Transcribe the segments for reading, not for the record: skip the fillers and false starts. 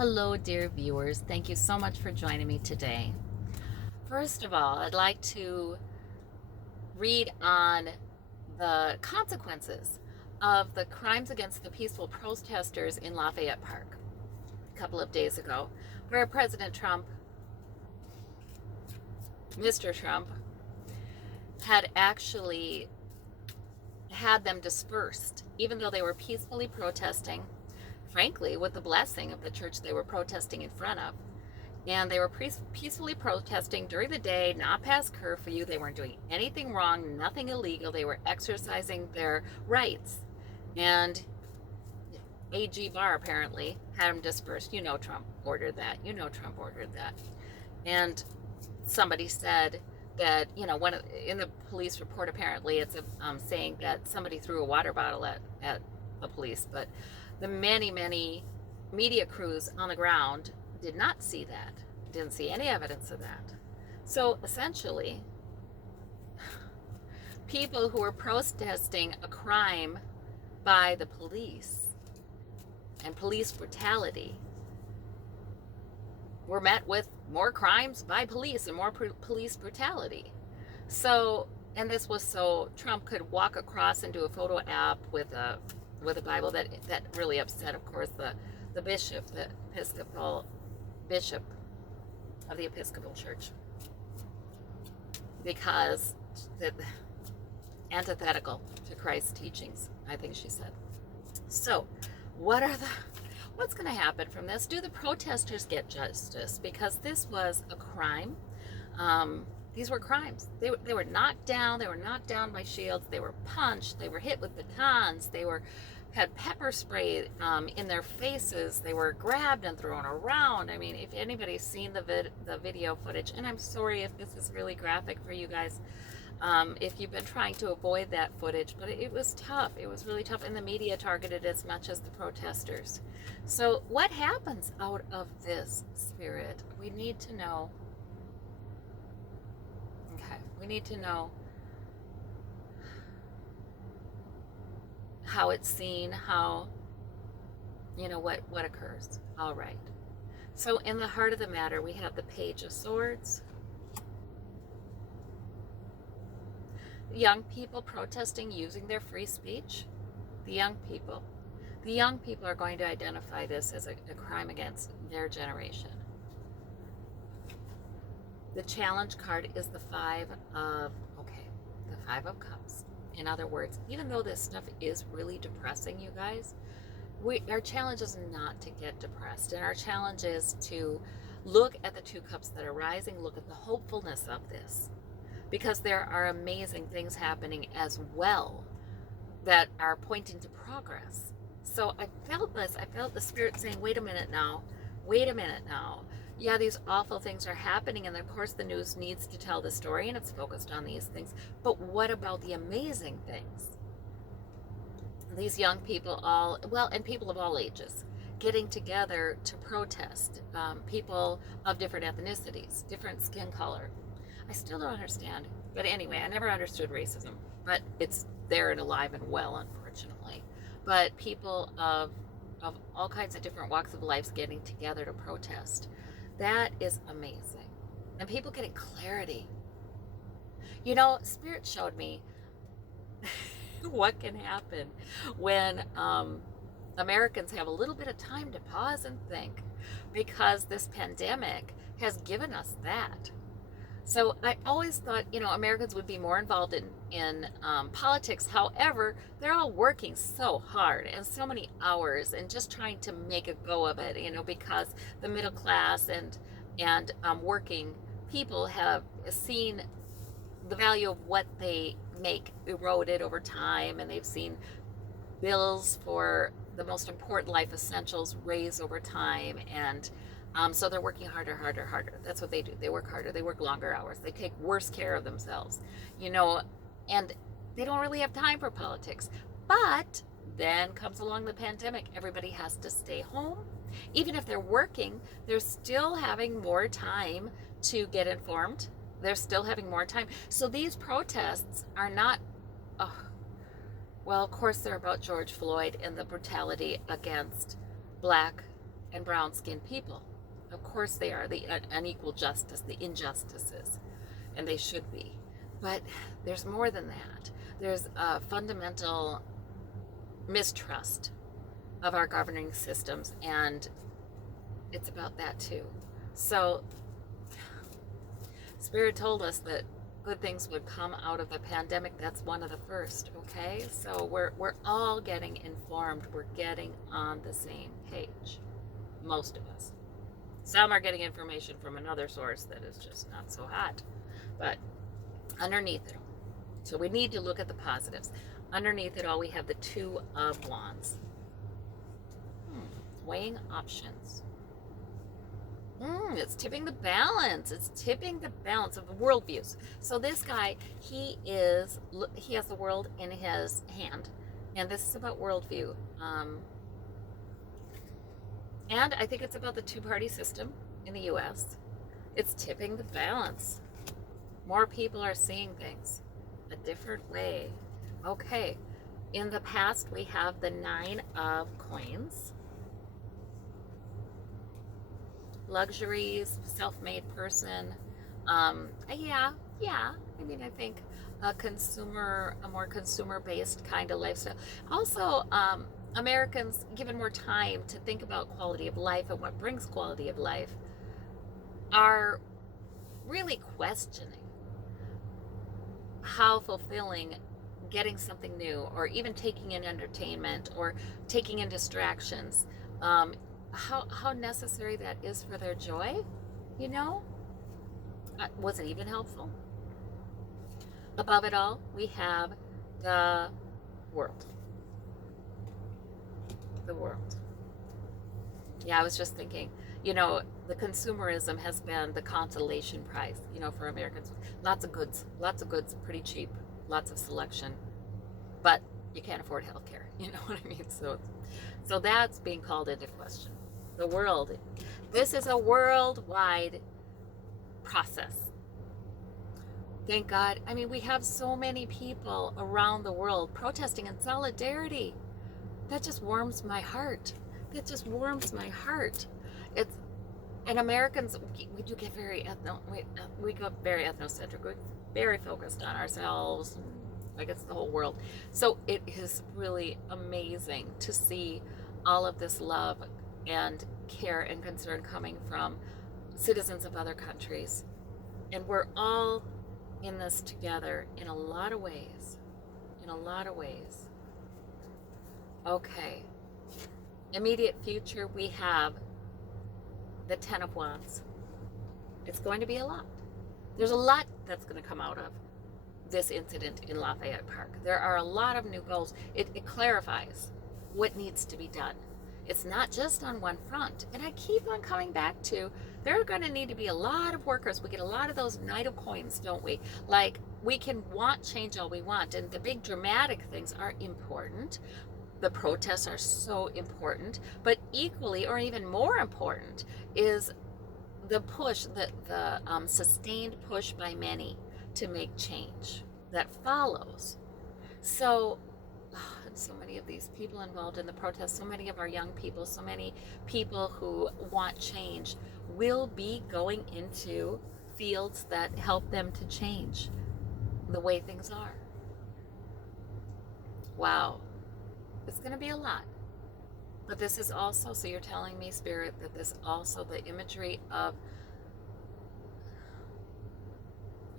Hello, dear viewers. Thank you so much for joining me today. First of all, I'd like to read on the consequences of the crimes against the peaceful protesters in Lafayette Park a couple of days ago, where President Trump, Mr. Trump, had actually had them dispersed, even though they were peacefully protesting, frankly, with the blessing of the church they were protesting in front of. And they were peacefully protesting during the day, not past curfew. They weren't doing anything wrong, nothing illegal. They were exercising their rights. And AG Barr apparently had them dispersed. You know Trump ordered that. You know Trump ordered that. And somebody said that, when in the police report, apparently it's saying that somebody threw a water bottle at the police. But the many media crews on the ground did not see that, didn't see any evidence of that. So essentially, people who were protesting a crime by the police and police brutality were met with more crimes by police and more police brutality. So, and this was so Trump could walk across and do a photo app with a Bible. That really upset, of course, the bishop, the Episcopal bishop of the Episcopal Church, because the antithetical to Christ's teachings, I think she said. So what's going to happen from this? Do the protesters get justice? Because this was a crime. These were crimes. They were knocked down. They were knocked down by shields. They were punched. They were hit with batons. They had pepper spray in their faces. They were grabbed and thrown around. I mean, if anybody's seen the video footage, and I'm sorry if this is really graphic for you guys, if you've been trying to avoid that footage, but it was tough. It was really tough, and the media targeted as much as the protesters. So what happens out of this, Spirit? We need to know. Okay, we need to know how it's seen, how, what occurs. All right. So in the heart of the matter, we have the Page of Swords. Young people protesting, using their free speech. The young people are going to identify this as a crime against their generation. The challenge card is the Five of Cups. In other words, even though this stuff is really depressing, you guys, our challenge is not to get depressed. And our challenge is to look at the two cups that are rising, look at the hopefulness of this. Because there are amazing things happening as well that are pointing to progress. So I felt this. I felt the Spirit saying, wait a minute now. Yeah, these awful things are happening, and of course the news needs to tell the story, and it's focused on these things. But what about the amazing things? These young people and people of all ages, getting together to protest. People of different ethnicities, different skin color. I still don't understand. But anyway, I never understood racism. But it's there and alive and well, unfortunately. But people of all kinds of different walks of life getting together to protest. That is amazing. And people getting clarity. Spirit showed me what can happen when Americans have a little bit of time to pause and think, because this pandemic has given us that. So I always thought, Americans would be more involved in politics. However, they're all working so hard and so many hours and just trying to make a go of it, because the middle class and working people have seen the value of what they make eroded over time, and they've seen bills for the most important life essentials raise over time, and so they're working harder. That's what they do. They work harder. They work longer hours. They take worse care of themselves, and they don't really have time for politics. But then comes along the pandemic. Everybody has to stay home. Even if they're working, they're still having more time to get informed. They're still having more time. So these protests are not, well, of course they're about George Floyd and the brutality against Black and brown-skinned people. Of course they are. The unequal justice, the injustices, and they should be. But there's more than that. There's a fundamental mistrust of our governing systems, and it's about that too. So Spirit told us that good things would come out of the pandemic. That's one of the first, okay? So we're all getting informed. We're getting on the same page, most of us. Some are getting information from another source that is just not so hot. But underneath it all, so we need to look at the positives. Underneath it all, we have the Two of Wands. Weighing options. It's tipping the balance. It's tipping the balance of the worldviews. So this guy, he has the world in his hand, and this is about worldview. And I think it's about the two-party system in the U.S. It's tipping the balance. More people are seeing things a different way. Okay, in the past we have the Nine of Coins. Luxuries, self-made person. Yeah. I mean, I think a more consumer-based kind of lifestyle. Also, Americans, given more time to think about quality of life and what brings quality of life, are really questioning how fulfilling getting something new, or even taking in entertainment, or taking in distractions, how necessary that is for their joy, you know? Was it even helpful? Above it all, we have the world. The world. Yeah, I was just thinking, you know, the consumerism has been the consolation prize, you know, for Americans. Lots of goods, pretty cheap, lots of selection, but you can't afford healthcare, you know what I mean? So that's being called into question. The world. This is a worldwide process. Thank God. I mean, we have so many people around the world protesting in solidarity. That just warms my heart. And Americans, we do get very we go very ethnocentric. We're very focused on ourselves. I guess the whole world. So it is really amazing to see all of this love and care and concern coming from citizens of other countries. And we're all in this together in a lot of ways. Okay. Immediate future, we have the Ten of Wands. It's going to be a lot. There's a lot that's going to come out of this incident in Lafayette Park. There are a lot of new goals. It clarifies what needs to be done. It's not just on one front. And I keep on coming back to, there are going to need to be a lot of workers. We get a lot of those Knight of Coins, don't we? Like, we can want change all we want, and the big dramatic things are important. The protests are so important, but equally or even more important is the push, the sustained push by many to make change that follows. So many of these people involved in the protests, so many of our young people, so many people who want change will be going into fields that help them to change the way things are. Wow. It's going to be a lot. But this is also, so you're telling me, Spirit, that this also, the imagery of,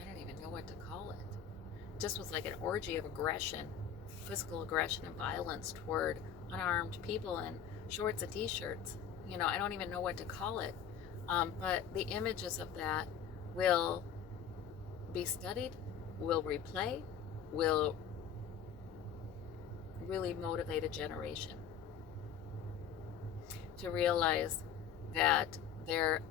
I don't even know what to call it. Just was like an orgy of aggression, physical aggression and violence toward unarmed people in shorts and t-shirts. You know, I don't even know what to call it. But the images of that will be studied, will replay, will really motivate a generation to realize that their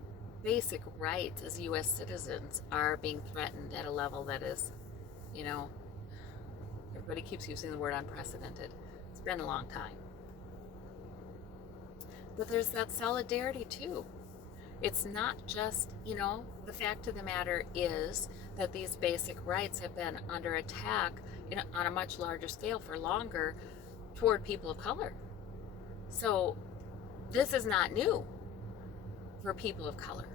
basic rights as U.S. citizens are being threatened at a level that is, you know, everybody keeps using the word unprecedented. It's been a long time. But there's that solidarity too. It's not just, you know, the fact of the matter is that these basic rights have been under attack on a much larger scale for longer toward people of color. So This is not new for people of color.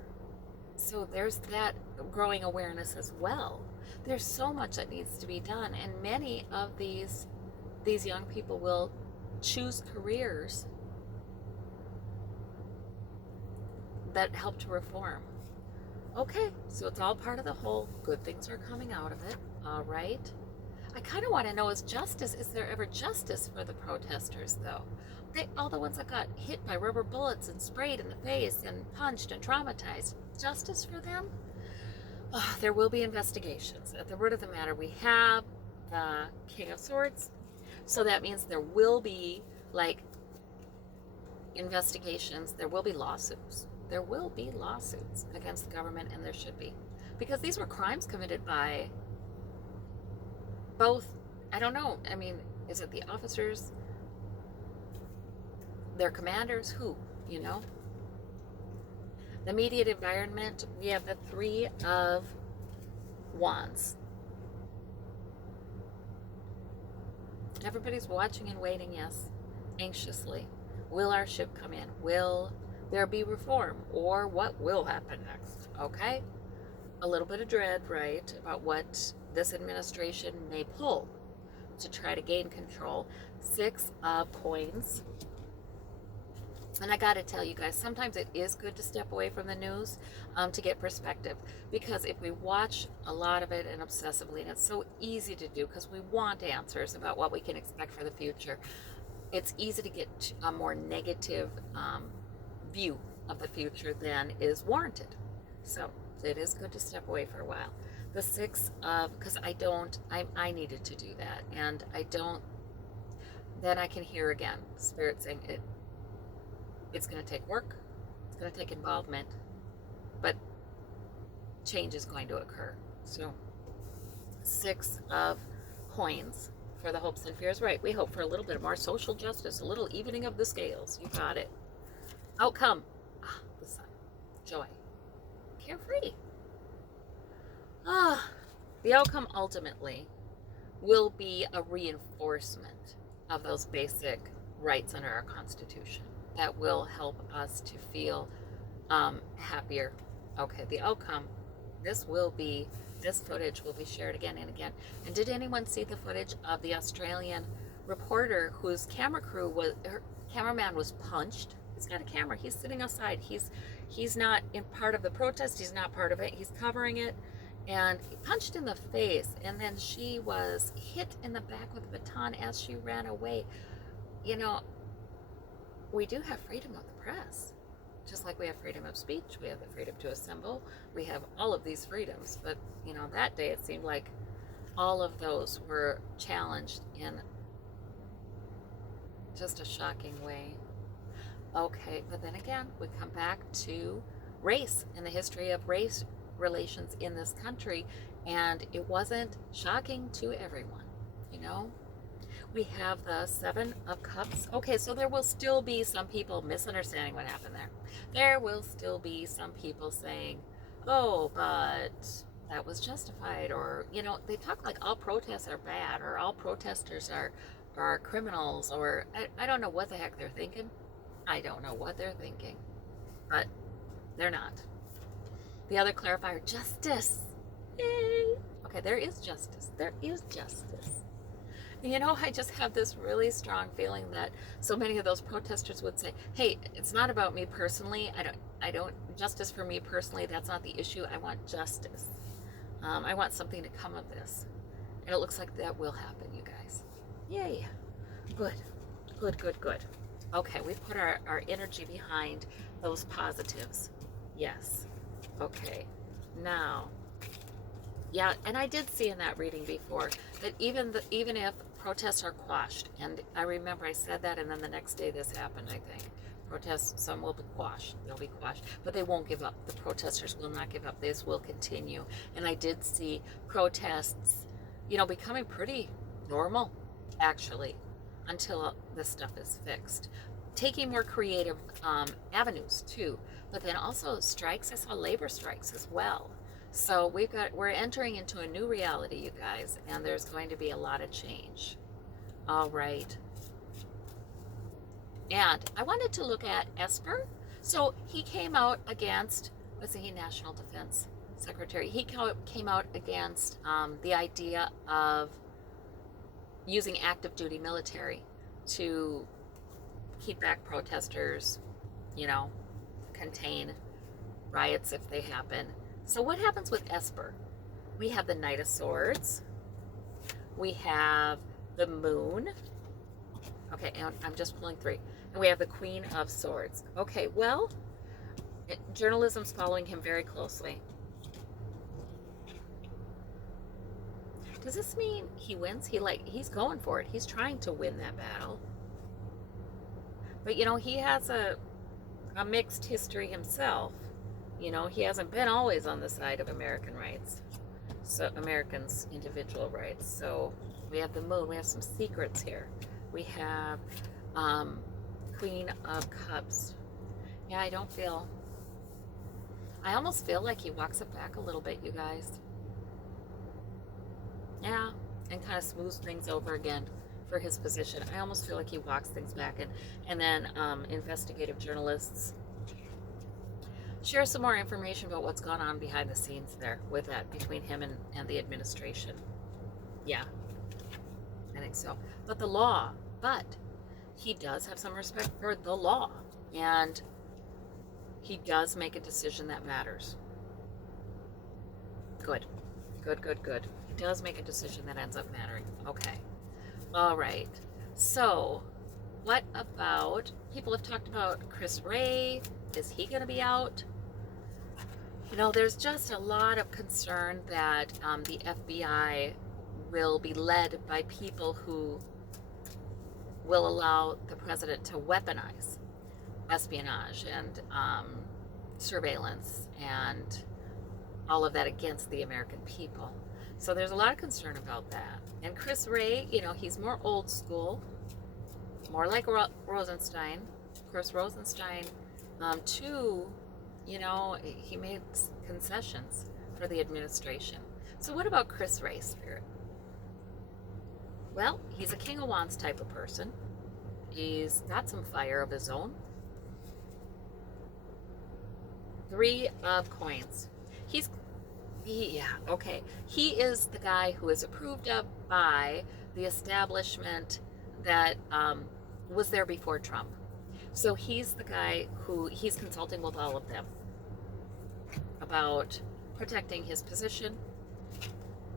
So there's that growing awareness as well. There's so much that needs to be done, and many of these young people will choose careers that help to reform. Okay, so it's all part of the whole. Good things are coming out of it. All right. I kind of want to know, is there ever justice for the protesters, though? All the ones that got hit by rubber bullets and sprayed in the face and punched and traumatized. Justice for them? Oh, there will be investigations. At the root of the matter, we have the King of Swords. So that means there will be, like, investigations. There will be lawsuits. There will be lawsuits against the government, and there should be. Because these were crimes committed by both, I don't know, I mean, is it the officers, their commanders, who, you know? The immediate environment, we have the Three of Wands. Everybody's watching and waiting, yes, anxiously. Will our ship come in? Will there be reform? Or what will happen next? Okay? A little bit of dread, right, about what this administration may pull to try to gain control. Six of Coins. And I got to tell you guys, sometimes it is good to step away from the news to get perspective. Because if we watch a lot of it and obsessively, and it's so easy to do because we want answers about what we can expect for the future, it's easy to get a more negative view of the future than is warranted. So it is good to step away for a while. The Six of, because I needed to do that. And I don't, then I can hear again, Spirit saying it's going to take work, it's going to take involvement, but change is going to occur. So, Six of Coins for the hopes and fears. Right, we hope for a little bit more social justice, a little evening of the scales. You got it. Outcome. The Sun. Joy. Carefree. The outcome ultimately will be a reinforcement of those basic rights under our Constitution that will help us to feel happier. Okay, the outcome, this footage will be shared again and again. And did anyone see the footage of the Australian reporter whose cameraman was punched? He's got a camera, he's sitting outside, he's not in part of the protest, he's not part of it, he's covering it, and he punched in the face, and then she was hit in the back with a baton as she ran away. You know, we do have freedom of the press, just like we have freedom of speech, we have the freedom to assemble, we have all of these freedoms, but you know, that day it seemed like all of those were challenged in just a shocking way. Okay, but then again, we come back to race and the history of race relations in this country, and it wasn't shocking to everyone, you know? We have the Seven of Cups. Okay, so there will still be some people misunderstanding what happened there. There will still be some people saying, oh, but that was justified, or, you know, they talk like all protests are bad, or all protesters are criminals, or I don't know what the heck they're thinking. I don't know what they're thinking, but they're not. The other clarifier, justice. Yay. Okay, there is justice. There is justice. You know, I just have this really strong feeling that so many of those protesters would say, hey, it's not about me personally. I don't, justice for me personally, that's not the issue. I want justice. I want something to come of this. And it looks like that will happen, you guys. Yay. Good. Good, good, good. Okay, we put our energy behind those positives. Yes. Okay. Now, yeah, and I did see in that reading before that even if protests are quashed, and I remember I said that, and then the next day this happened, I think. Protests, some will be quashed. They'll be quashed, but they won't give up. The protesters will not give up. This will continue. And I did see protests, you know, becoming pretty normal, actually, until this stuff is fixed. Taking more creative avenues too, but then also strikes. I saw labor strikes as well. So we're entering into a new reality, you guys, and there's going to be a lot of change. All right. And I wanted to look at Esper. So he came out against, was he National Defense Secretary? He came out against the idea of using active duty military to keep back protesters, you know, contain riots if they happen. So what happens with Esper? We have the Knight of Swords. We have the Moon. Okay, and I'm just pulling 3. And we have the Queen of Swords. Okay, well, journalism's following him very closely. Does this mean he wins? He's going for it. He's trying to win that battle. But you know, he has a mixed history himself. You know, he hasn't been always on the side of American rights. So Americans' individual rights. So we have the Moon. We have some secrets here. We have Queen of Cups. Yeah, I almost feel like he walks it back a little bit, you guys. Yeah, and kind of smooths things over again for his position. I almost feel like he walks things back, and then investigative journalists share some more information about what's gone on behind the scenes there with that, between him and the administration. Yeah, I think so. But he does have some respect for the law, and he does make a decision that matters. Good. He does make a decision that ends up mattering. Okay. All right. So, what about, people have talked about Chris Wray. Is he going to be out? You know, there's just a lot of concern that the FBI will be led by people who will allow the president to weaponize espionage and surveillance and all of that against the American people. So there's a lot of concern about that. And Chris Wray, you know, he's more old school, more like Rosenstein. Chris Rosenstein, too, you know, he made concessions for the administration. So what about Chris Wray, Spirit? Well, he's a King of Wands type of person. He's got some fire of his own. 3 of Coins. He is the guy who is approved of by the establishment that was there before Trump. So he's the guy who, he's consulting with all of them about protecting his position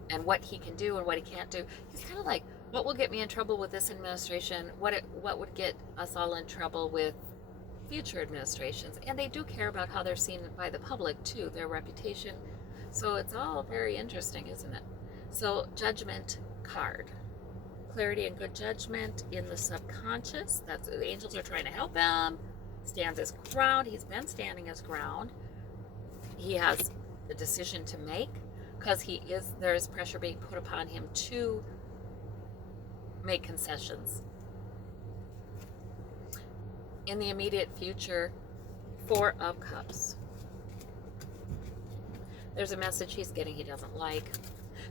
and what he can do and what he can't do. He's kind of like, what will get me in trouble with this administration? What would get us all in trouble with future administrations? And they do care about how they're seen by the public too, their reputation. So it's all very interesting, isn't it? So Judgment card. Clarity and good judgment in the subconscious. That's, the angels are trying to help him. Stands his ground. He's been standing his ground. He has the decision to make because there is pressure being put upon him to make concessions. In the immediate future, 4 of Cups. There's a message he's getting he doesn't like.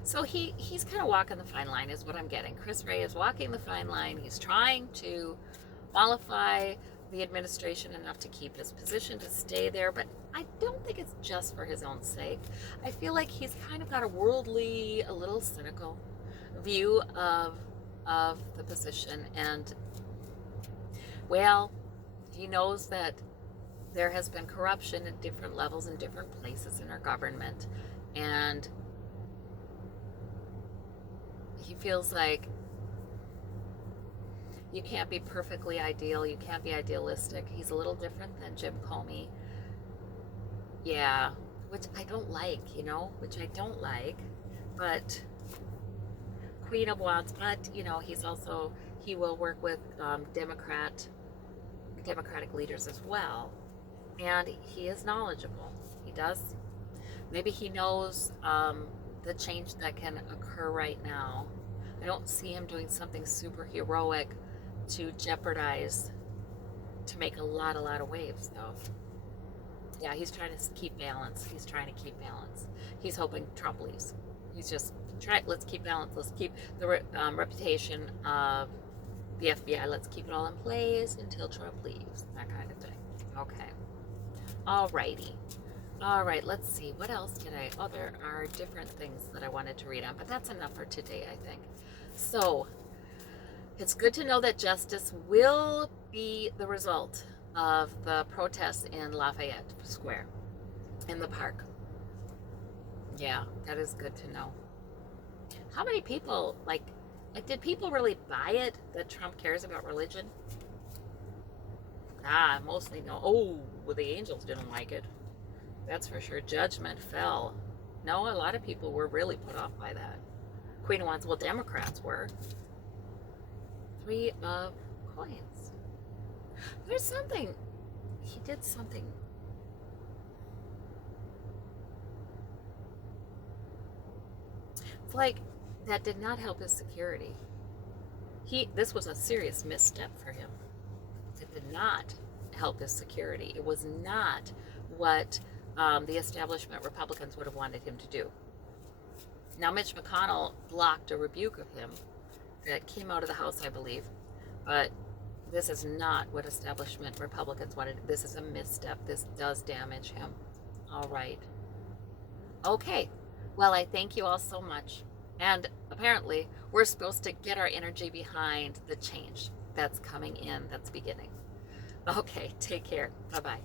So he's kind of walking the fine line is what I'm getting. Chris Wray is walking the fine line. He's trying to mollify the administration enough to keep his position, to stay there. But I don't think it's just for his own sake. I feel like he's kind of got a worldly, a little cynical view of the position. And, well, he knows that there has been corruption at different levels in different places in our government. And he feels like you can't be perfectly ideal. You can't be idealistic. He's a little different than Jim Comey. Yeah, which I don't like, But Queen of Wands, but, he will work with Democratic leaders as well. And he is knowledgeable. He does. Maybe he knows the change that can occur right now. I don't see him doing something super heroic to jeopardize, to make a lot of waves, though. Yeah, he's trying to keep balance. He's hoping Trump leaves. He's just let's keep balance. Let's keep the reputation of The FBI, let's keep it all in place until Trump leaves. That kind of thing. Okay. Alrighty. All right, let's see. What else did I... Oh, there are different things that I wanted to read on, but that's enough for today, I think. So, it's good to know that justice will be the result of the protests in Lafayette Square, in the park. Yeah, that is good to know. How many people, like did people really buy it that Trump cares about religion? Mostly no. Oh, well, the angels didn't like it. That's for sure. Judgment fell. No, a lot of people were really put off by that. Queen of Wands, well, Democrats were. 3 of coins. There's something. He did something. It's like that did not help his security. This was a serious misstep for him. It did not help his security. It was not what the establishment Republicans would have wanted him to do. Now, Mitch McConnell blocked a rebuke of him that came out of the House, I believe, but this is not what establishment Republicans wanted. This is a misstep. This does damage him. All right. Okay. Well, I thank you all so much. And apparently, we're supposed to get our energy behind the change that's coming in, that's beginning. Okay, take care. Bye-bye.